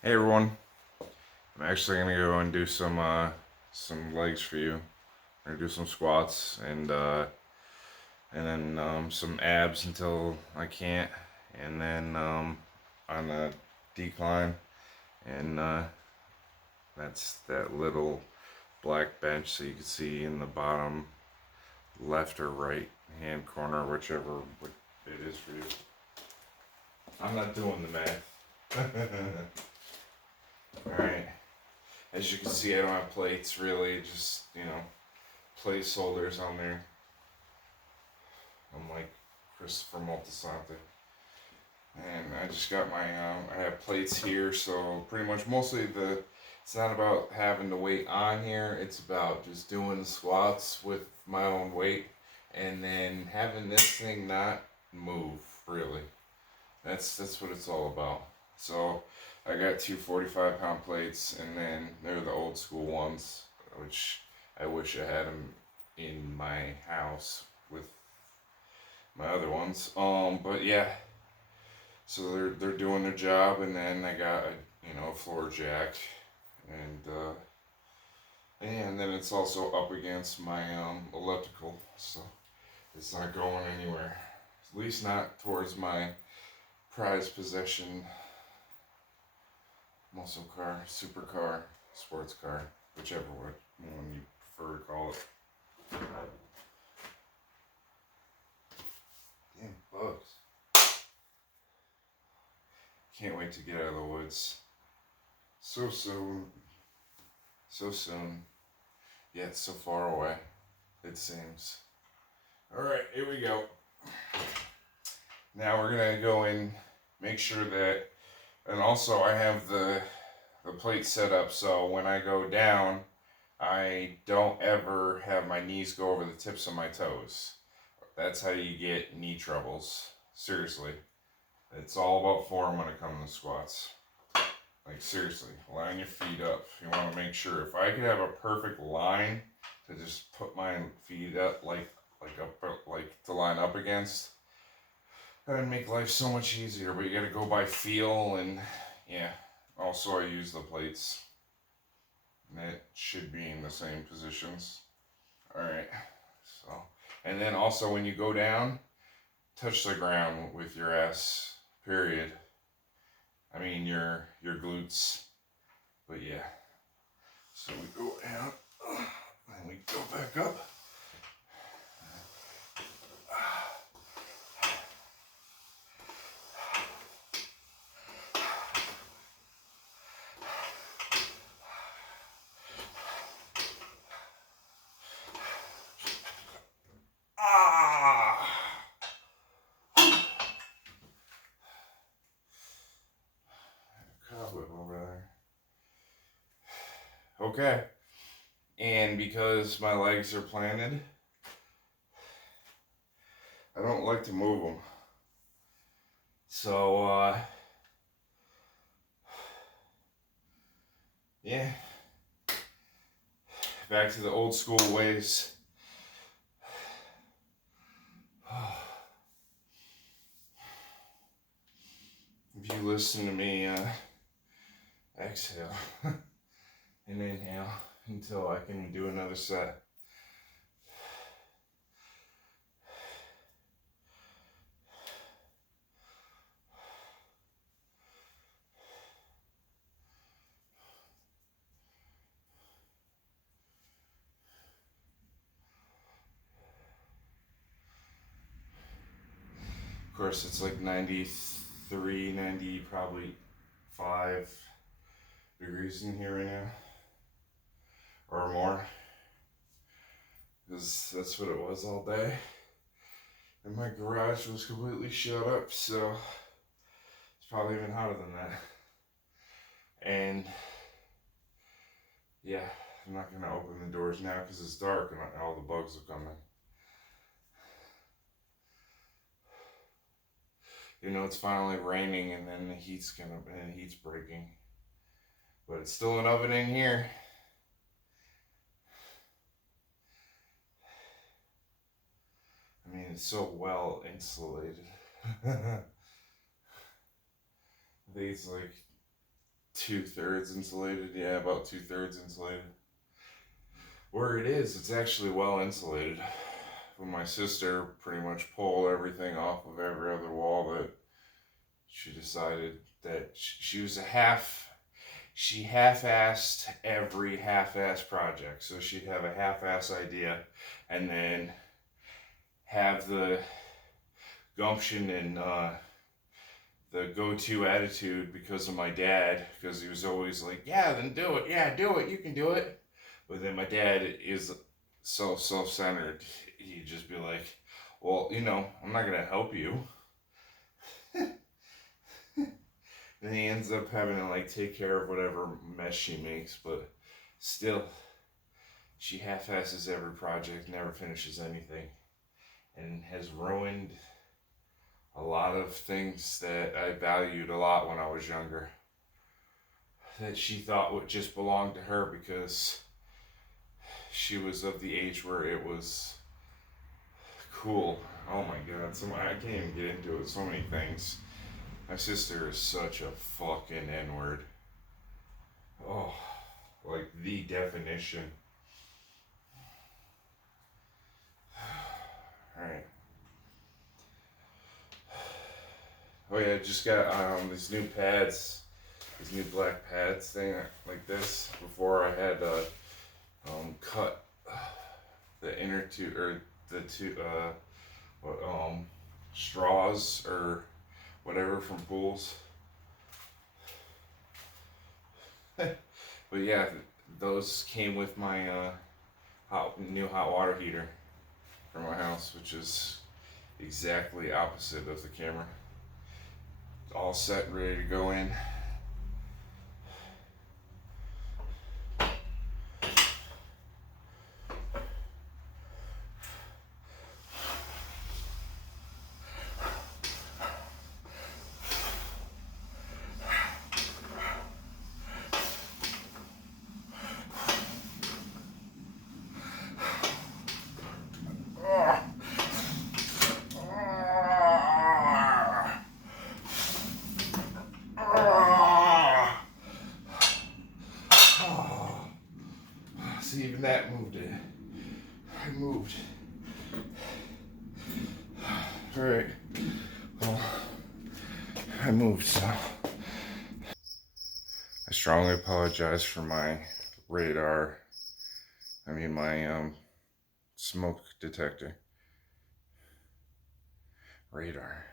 Hey everyone, I'm actually gonna go and do some legs for you. I'm gonna do some squats and then some abs until I can't, and then on a decline, and that's that little black bench so you can see in the bottom left or right hand corner, whichever it is for you. I'm not doing the math. All right. As you can see, I don't have plates really, just placeholders on there. I'm like Christopher Moltisanti. And I just got I have plates here, so pretty much it's not about having the weight on here, it's about just doing the squats with my own weight and then having this thing not move, really. That's what it's all about. So I got two 45-pound plates, and then they're the old school ones, which I wish I had them in my house with my other ones. But yeah, so they're doing their job, and then I got a floor jack, and and then it's also up against my elliptical, so it's not going anywhere. At least not towards my prized possession muscle car, supercar, sports car, whichever one you prefer to call it. Damn bugs. Can't wait to get out of the woods. So soon. So soon. Yet so far away, it seems. Alright, here we go. Now we're gonna go and make sure that, and also I have the plate set up so when I go down, I don't ever have my knees go over the tips of my toes. That's how you get knee troubles. Seriously. It's all about form when it comes to squats. Like, seriously, line your feet up. You want to make sure. If I could have a perfect line to just put my feet up, like to line up against, that'd make life so much easier. But you got to go by feel, and yeah. Also, I use the plates. And it should be in the same positions. All right. So, and then also when you go down, touch the ground with your ass. Period. I mean your glutes. But yeah. So we go down, and we go back up. Ah! Cobweb over there. Okay. And because my legs are planted, I don't like to move them. So, yeah. Back to the old school ways. If you listen to me, exhale and inhale until I can do another set. Of course, it's like 93, 90, probably 5 degrees in here right now, or more, because that's what it was all day. And my garage was completely shut up, so it's probably even hotter than that. And yeah, I'm not gonna open the doors now because it's dark and all the bugs will come in. It's finally raining, and then the heat's breaking, but it's still an oven in here. I mean, it's so well insulated. I think it's like 2/3 insulated. Yeah, about 2/3 insulated. Where it is, it's actually well insulated. When my sister pretty much pulled everything off of every other wall that she decided that she was she half-assed every half-ass project. So she'd have a half-ass idea and then have the gumption and the go-to attitude because of my dad, because he was always like, yeah, then do it. Yeah, do it. You can do it. But then my dad is so self-centered. He'd just be like, well, I'm not going to help you. Then he ends up having to like take care of whatever mess she makes, but still, she half-asses every project, never finishes anything, and has ruined a lot of things that I valued a lot when I was younger, that she thought would just belong to her because she was of the age where it was cool. Oh my god, I can't even get into it. So many things. My sister is such a fucking N-word. Oh, like the definition. Alright. Oh yeah, I just got these new pads. These new black pads thing like this. Before I had cut the inner two, or the two, straws or whatever from pools. But yeah, those came with my new hot water heater for my house, which is exactly opposite of the camera. All set and ready to go in. See, even that moved it. I moved. Alright. Well, I moved, so. I strongly apologize for my radar. My smoke detector. Radar.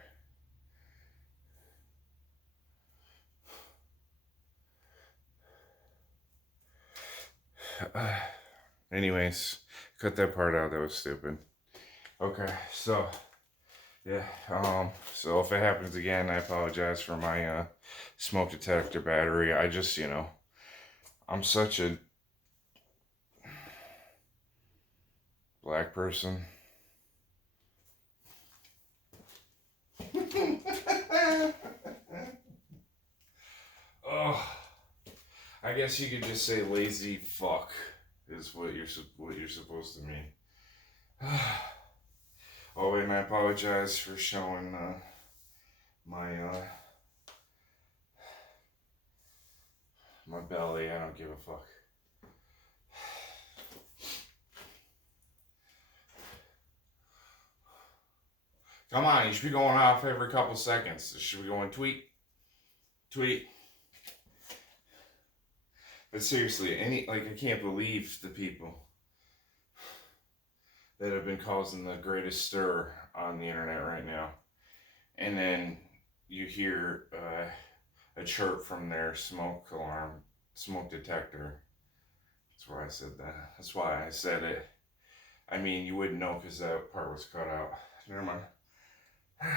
Anyways, cut that part out. That was stupid. Okay, so yeah, so if it happens again, I apologize for my smoke detector battery. I just, I'm such a black person. Oh, I guess you could just say lazy fuck is what you're supposed to mean. Oh, and I apologize for showing my my belly. I don't give a fuck. Come on, you should be going off every couple seconds. Should be going tweet, tweet. But seriously, I can't believe the people that have been causing the greatest stir on the internet right now. And then you hear a chirp from their smoke detector. That's why I said that. That's why I said it. I mean, you wouldn't know because that part was cut out. Never mind. Okay.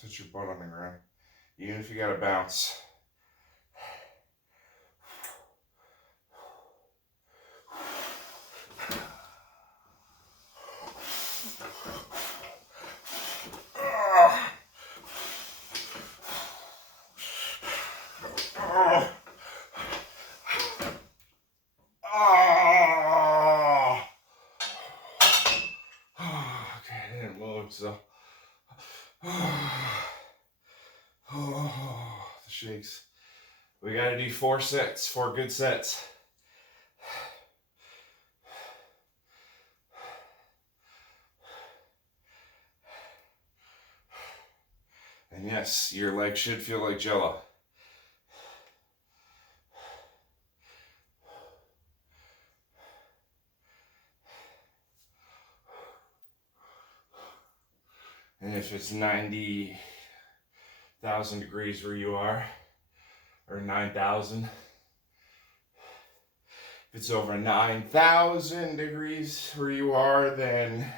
Touch your butt on the ground. Even if you gotta bounce. choked, so. Oh, the shakes. We gotta do 4 sets, 4 good sets. And yes, your leg should feel like Jello. And if it's 90,000 degrees where you are, or 9,000, if it's over 9,000 degrees where you are, then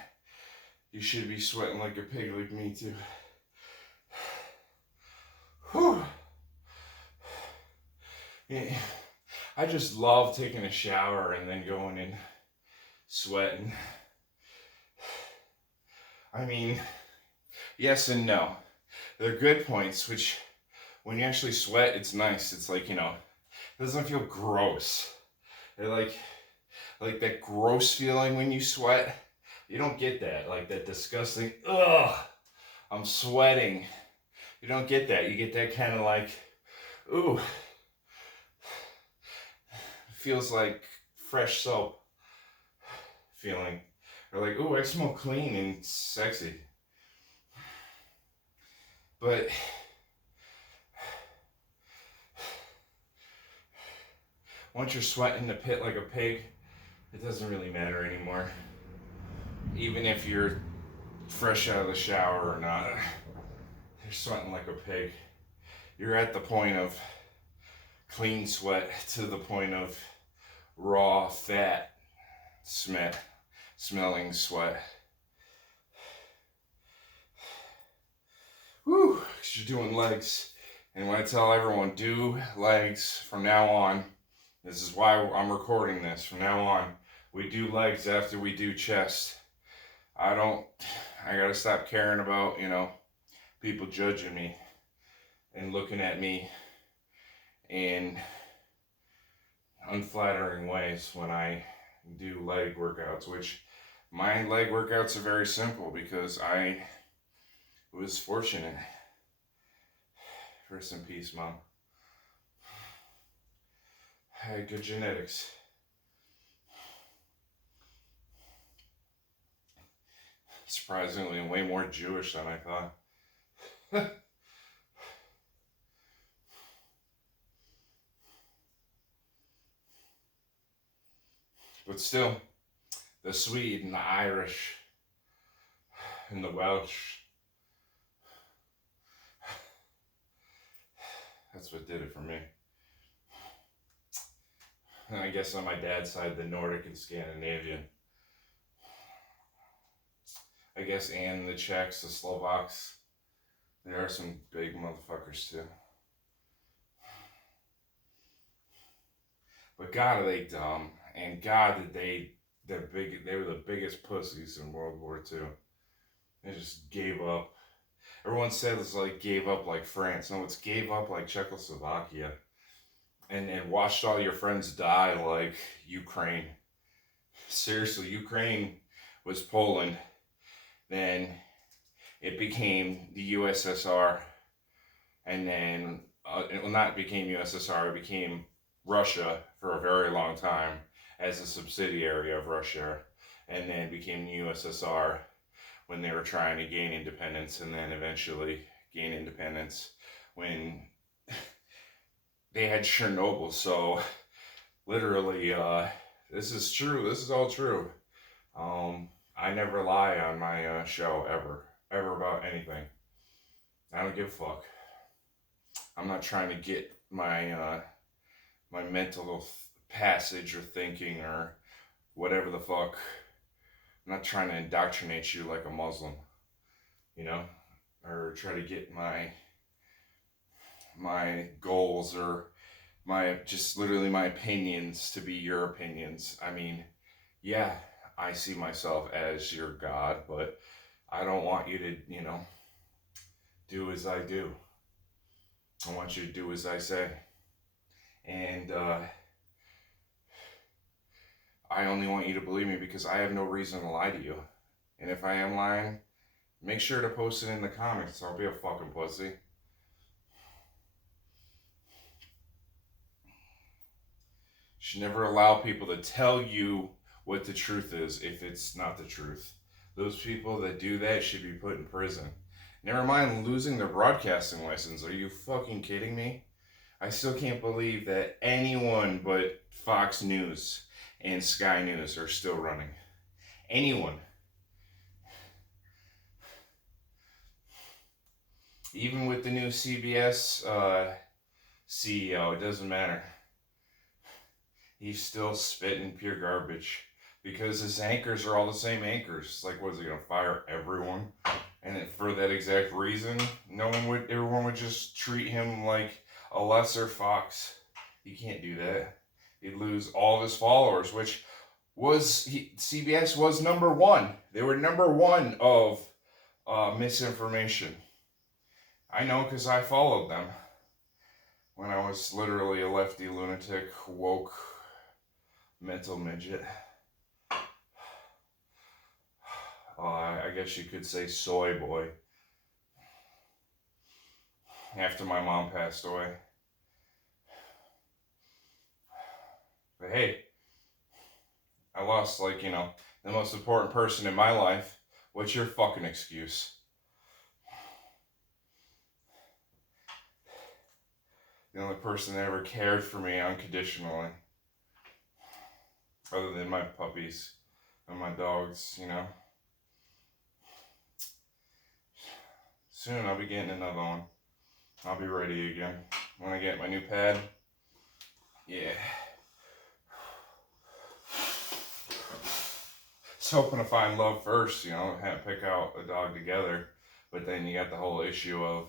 you should be sweating like a pig like me too. Whew. Yeah. I just love taking a shower and then going and sweating. I mean, yes and no. They're good points, which when you actually sweat, it's nice. It's like, you know, it doesn't feel gross. They're like that gross feeling when you sweat. You don't get that, like that disgusting, ugh, I'm sweating. You don't get that. You get that kind of like, ooh, feels like fresh soap feeling. Or like, ooh, I smell clean and sexy. But once you're sweating the pit like a pig, it doesn't really matter anymore. Even if you're fresh out of the shower or not, you're sweating like a pig. You're at the point of clean sweat to the point of raw fat smelling sweat. Woo, 'cause you're doing legs. And when I tell everyone, do legs from now on, this is why I'm recording this. From now on, we do legs after we do chest. I gotta stop caring about, you know, people judging me and looking at me in unflattering ways when I do leg workouts, which my leg workouts are very simple because I was fortunate. Rest in peace, Mom. I had good genetics. Surprisingly, way more Jewish than I thought. But still, the Swede and the Irish and the Welsh, that's what did it for me. And I guess on my dad's side, the Nordic and Scandinavian. I guess, and the Czechs, the Slovaks. There are some big motherfuckers too. But God, are they dumb. And God, they were the biggest pussies in World War II. They just gave up. Everyone said it's like gave up like France. No, it's gave up like Czechoslovakia. And watched all your friends die like Ukraine. Seriously, Ukraine was Poland. Then it became the USSR. And then, it became USSR, it became Russia for a very long time as a subsidiary of Russia. And then became the USSR when they were trying to gain independence, and then eventually gain independence when they had Chernobyl. So literally, this is true. This is all true. I never lie on my show ever about anything. I don't give a fuck. I'm not trying to get my my mental passage or thinking or whatever the fuck. I'm not trying to indoctrinate you like a Muslim, you know, or try to get my goals or just literally my opinions to be your opinions. I mean, yeah, I see myself as your God, but I don't want you to, you know, do as I do. I want you to do as I say. And I only want you to believe me because I have no reason to lie to you. And if I am lying, Make sure to post it in the comments. I'll be a fucking pussy. Should never allow people to tell you what the truth is if it's not the truth. Those people that do that should be put in prison. Never mind losing their broadcasting license. Are you fucking kidding me? I still can't believe that anyone but Fox News and Sky News are still running. Anyone. Even with the new CBS CEO, it doesn't matter. He's still spitting pure garbage because his anchors are all the same anchors. Like, was he gonna fire everyone? And for that exact reason, everyone would just treat him like a lesser Fox. He can't do that. He'd lose all of his followers, which CBS was number one. They were number one of misinformation. I know because I followed them when I was literally a lefty lunatic, woke, mental midget. I guess you could say soy boy. After my mom passed away. But hey, I lost, the most important person in my life. What's your fucking excuse? The only person that ever cared for me unconditionally. Other than my puppies and my dogs, Soon I'll be getting another one. I'll be ready again. When I get my new pad, yeah. Just hoping to find love first, pick out a dog together. But then you got the whole issue of,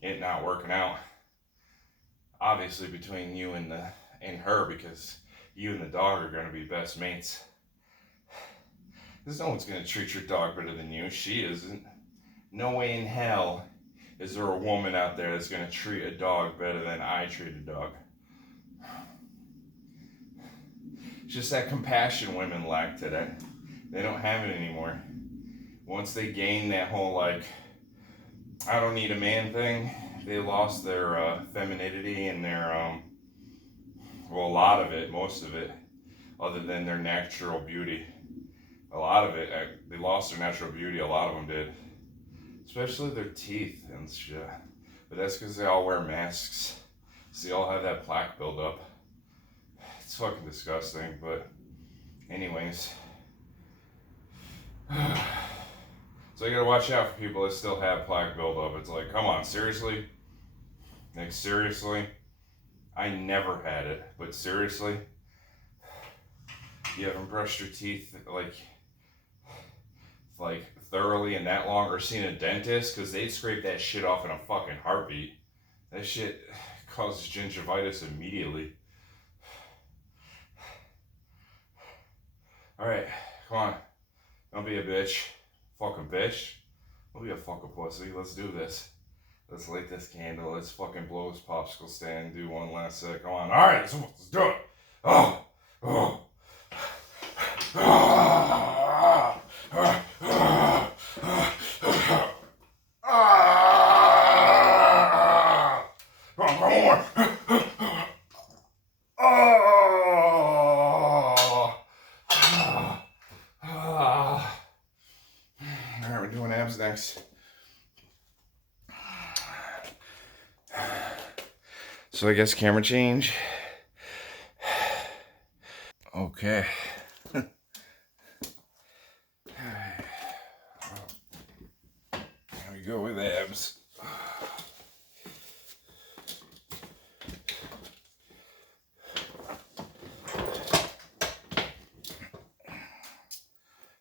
it not working out. Obviously between you and her, because you and the dog are going to be best mates. Because no one's going to treat your dog better than you. She isn't. No way in hell is there a woman out there that's going to treat a dog better than I treat a dog. It's just that compassion women lack today. They don't have it anymore. Once they gain that whole, I don't need a man thing, they lost their femininity and their, a lot of it, most of it, other than their natural beauty. A lot of it, they lost their natural beauty, a lot of them did. Especially their teeth and shit. But that's because they all wear masks. So they all have that plaque buildup. It's fucking disgusting, but anyways. So you gotta watch out for people that still have plaque buildup. It's like, come on, seriously? Seriously? I never had it, but seriously? You haven't brushed your teeth, thoroughly and that long, or seen a dentist, because they'd scrape that shit off in a fucking heartbeat. That shit causes gingivitis immediately. Alright, come on. Don't be a bitch. Fucking bitch. Don't be a fucking pussy. Let's do this. Let's light this candle. Let's fucking blow this popsicle stand. Do one last set. Come on. Alright, let's do it. Oh. Oh. Alright, we're doing abs next. So I guess camera change. Okay. There we go with abs.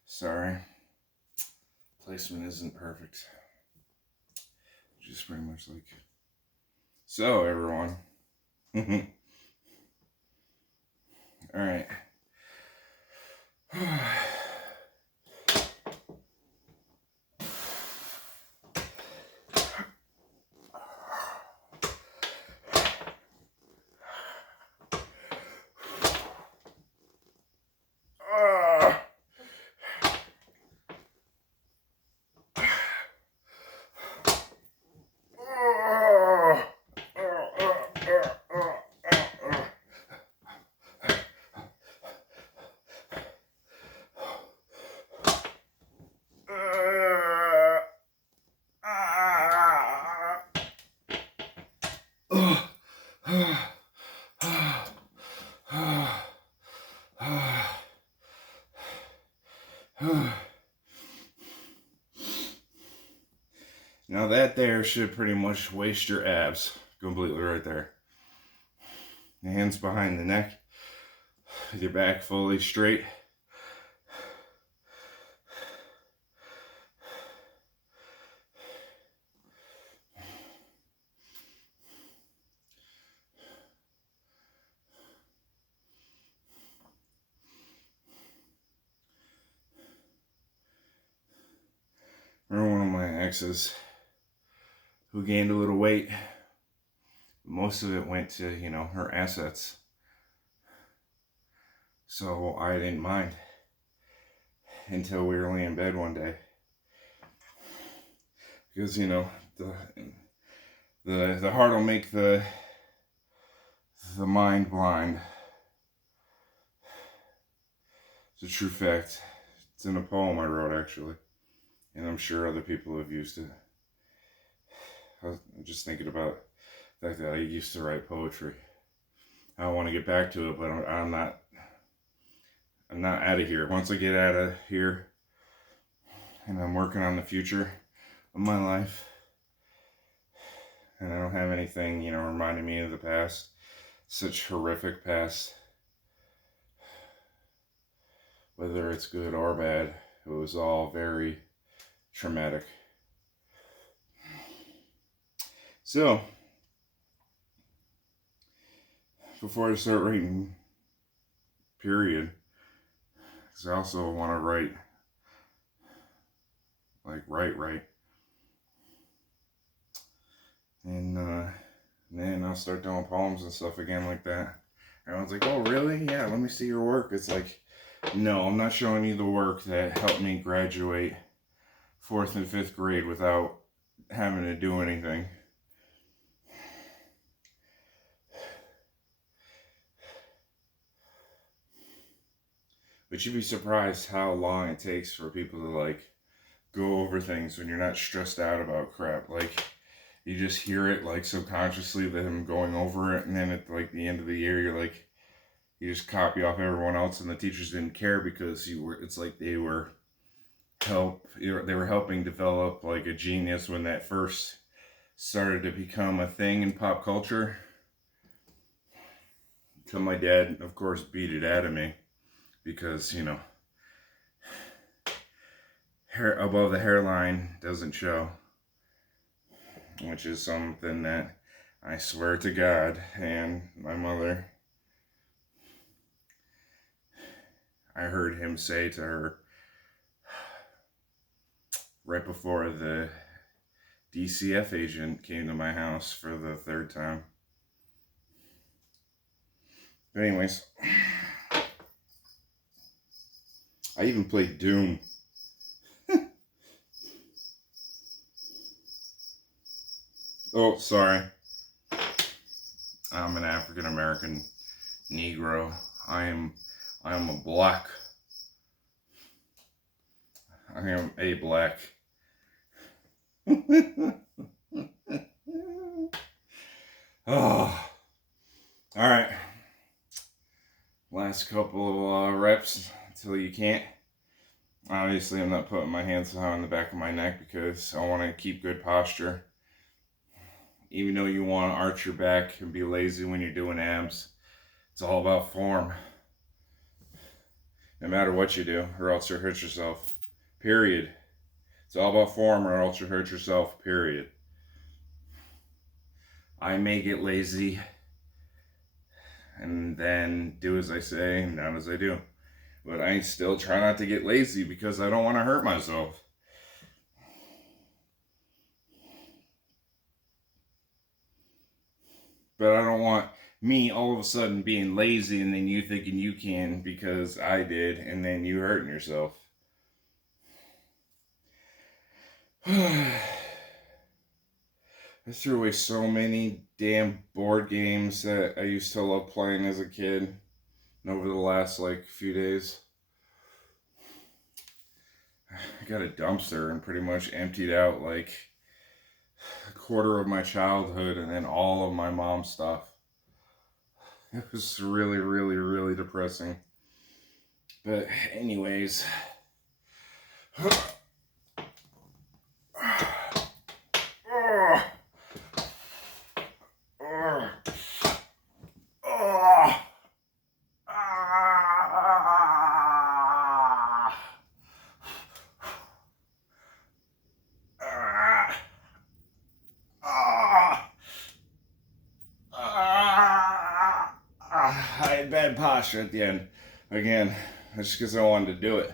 Sorry. Placement isn't perfect. Just pretty much like... So, everyone. Alright. Now that there should pretty much waste your abs completely right there. The hands behind the neck, with your back fully straight. Remember one of my exes who gained a little weight. Most of it went to, her assets. So I didn't mind until we were laying in bed one day. Because, the heart will make the mind blind. It's a true fact. It's in a poem I wrote, actually. And I'm sure other people have used it. I'm just thinking about the fact that I used to write poetry. I want to get back to it, but I'm not out of here. Once I get out of here and I'm working on the future of my life and I don't have anything, reminding me of the past, such horrific past, whether it's good or bad, it was all very traumatic. So, before I start writing, period, because I also want to write, write. And then I'll start doing poems and stuff again like that. Everyone's like, oh, really? Yeah, let me see your work. It's like, no, I'm not showing you the work that helped me graduate 4th and 5th grade without having to do anything. But you'd be surprised how long it takes for people to go over things when you're not stressed out about crap. You just hear it subconsciously, them going over it, and then at the end of the year you're you just copy off everyone else, and the teachers didn't care because they were helping develop a genius when that first started to become a thing in pop culture. Until my dad, of course, beat it out of me because, hair above the hairline doesn't show, which is something that I swear to God and my mother, I heard him say to her right before the DCF agent came to my house for the 3rd time. But anyways, I even played Doom. Oh, sorry. I'm an African American Negro. I am a black. I am a black. Oh. Alright. Last couple of reps until you can't. Obviously, I'm not putting my hands on the back of my neck because I want to keep good posture. Even though you want to arch your back and be lazy when you're doing abs, it's all about form. No matter what you do, or else you'll hurt yourself. Period. It's all about form, or else you'll hurt yourself. Period. I may get lazy and then do as I say, not as I do. But I still try not to get lazy because I don't want to hurt myself. But I don't want me all of a sudden being lazy and then you thinking you can because I did and then you hurting yourself. I threw away so many damn board games that I used to love playing as a kid. And over the last few days, I got a dumpster and pretty much emptied out a quarter of my childhood and then all of my mom's stuff. It was really, really, really depressing. But anyways, I had bad posture at the end. Again, that's just because I wanted to do it.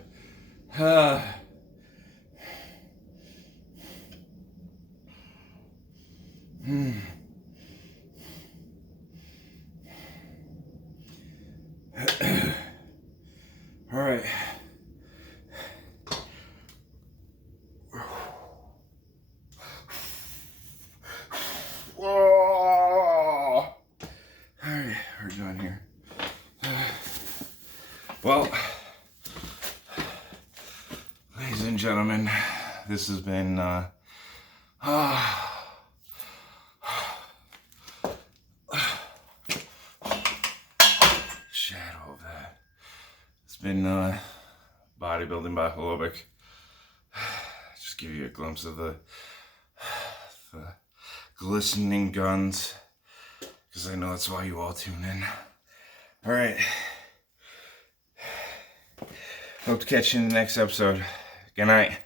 All right. Whoa. All right, we're done here. Well, ladies and gentlemen, this has been shadow of that. It's been bodybuilding by Holobic. Just give you a glimpse of the glistening guns, because I know that's why you all tune in. All right. Hope to catch you in the next episode. Good night.